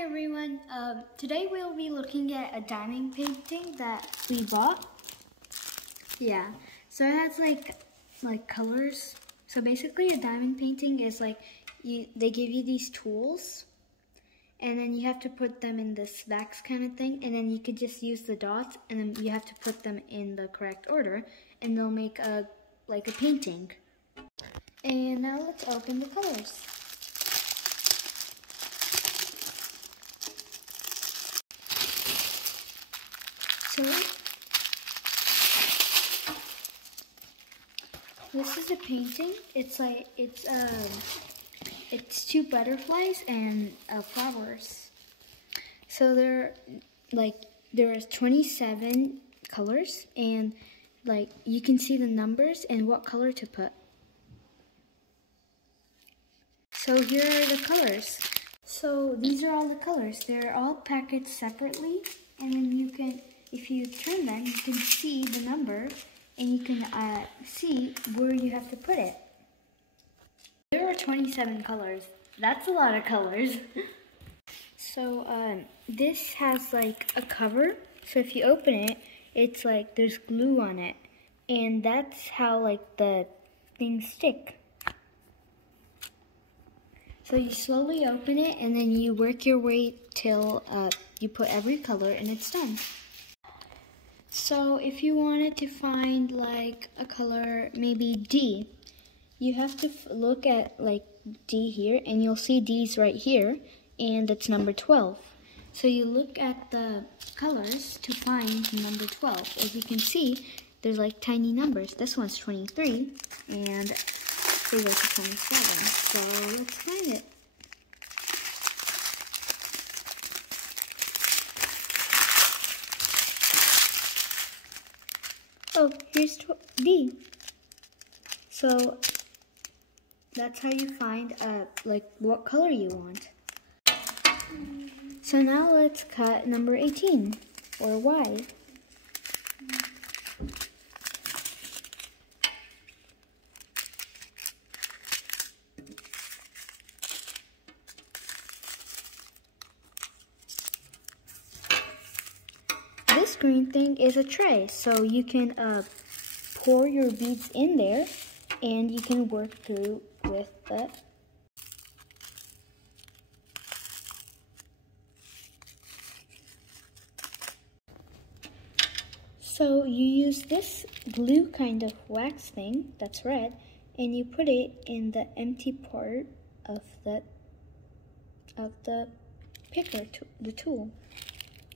Hi everyone, today we'll be looking at a diamond painting that we bought. Yeah, so it has like colors. So basically a diamond painting is like, they give you these tools and then you have to put them in this wax kind of thing, and then you could just use the dots and then you have to put them in the correct order and they'll make a painting. And now let's open the colors. So this is a painting. It's two butterflies and flowers. So there are 27 colors, and you can see the numbers and what color to put. So here are the colors. So these are all the colors. They're all packaged separately, and then you can, if you turn them, you can see the number and you can see where you have to put it. There are 27 colors. That's a lot of colors. So this has like a cover. So if you open it, it's like there's glue on it. And that's how like the things stick. So you slowly open it and then you work your way till you put every color and it's done. So if you wanted to find like a color, maybe D, you have to look at like D here, and you'll see D's right here, and it's number 12. So you look at the colors to find number 12. As you can see, there's like tiny numbers. This one's 23, and they go to 27. So let's find it. Oh, here's D. So that's how you find like what color you want. So now let's cut number 18, or Y. This green thing is a tray, so you can pour your beads in there and you can work through with that. So you use this blue kind of wax thing that's red, and you put it in the empty part of the picker, the tool.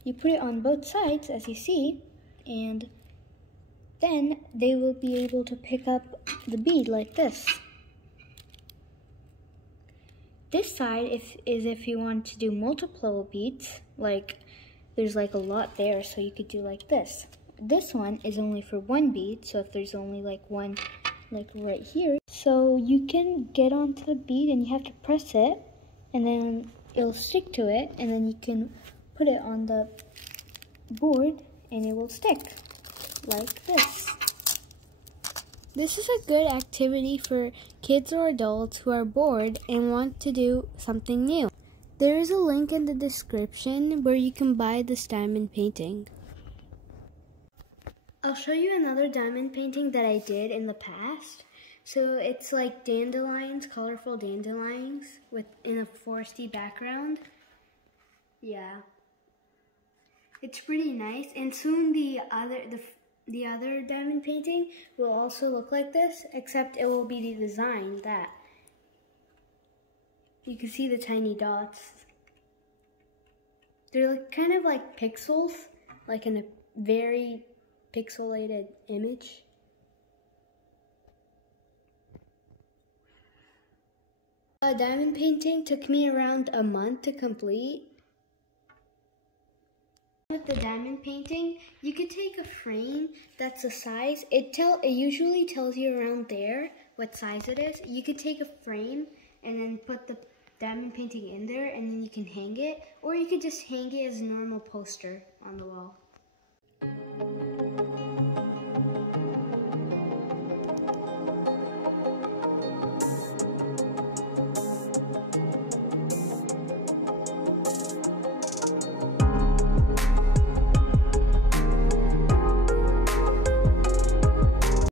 You put it on both sides, as you see, and then they will be able to pick up the bead like this. This side is if you want to do multiple beads, like there's like a lot there, so you could do like this. This one is only for one bead, so if there's only like one like right here, so you can get onto the bead and you have to press it, and then it'll stick to it, and then you can put it on the board and it will stick like this. This is a good activity for kids or adults who are bored and want to do something new. There is a link in the description where you can buy this diamond painting. I'll show you another diamond painting that I did in the past. So it's like dandelions, colorful dandelions in a foresty background. Yeah. It's pretty nice, and soon the other diamond painting will also look like this, except it will be the design that you can see the tiny dots. They're like, kind of like pixels, like in a very pixelated image. A diamond painting took me around a month to complete. With the diamond painting, you could take a frame that's a size. It usually tells you around there what size it is. You could take a frame and then put the diamond painting in there, and then you can hang it, or you could just hang it as a normal poster on the wall.